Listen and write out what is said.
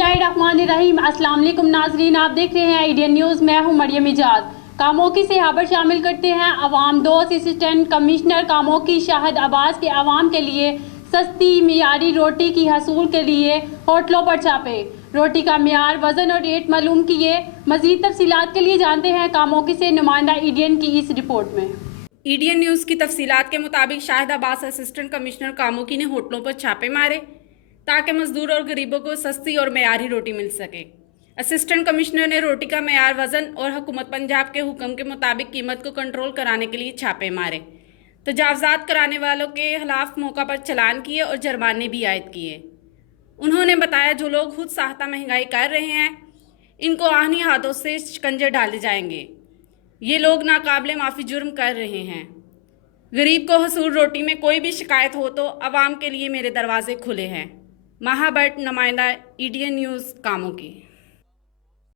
बिस्मिल्लाहिर्रहमानिर्रहीम। अस्सलाम वालेकुम नाजरीन, आप देख रहे हैं IDN न्यूज़। मैं हूं मरियम इजाज। कामोकी से खबर शामिल करते हैं। अवाम दोस्त असिस्टेंट कमिश्नर कामोकी शाहिद अब्बास के अवाम के लिए सस्ती मियारी रोटी की हसूल के लिए होटलों पर छापे। रोटी का मियार, वजन और रेट मालूम किए। मजीद तफसीलात के लिए जानते हैं कामोकी से नुमाइंदा IDN की इस रिपोर्ट में। IDN न्यूज़ की तफसीलात के मुताबिक शाहिद अब्बास असिस्टेंट कमिश्नर कामोकी ने होटलों पर छापे मारे ताकि मजदूर और गरीबों को सस्ती और मेयारी रोटी मिल सके। असिस्टेंट कमिश्नर ने रोटी का मेयार, वजन और हुकूमत पंजाब के हुक्म के मुताबिक कीमत को कंट्रोल कराने के लिए छापे मारे। तजावज़ात कराने वालों के खिलाफ मौका पर चालान किए और जुर्माने भी आयद किए। उन्होंने बताया जो लोग खुद साख्ता महंगाई कर रहे हैं इनको आहनी हाथों से शिकंजे डाले जाएंगे। ये लोग नाकाबिले माफ़ी जुर्म कर रहे हैं। गरीब को हसूल रोटी में कोई भी शिकायत हो तो अवाम के लिए मेरे दरवाजे खुले हैं। महाबट नुमाइंदा IDN न्यूज़ कामोकी।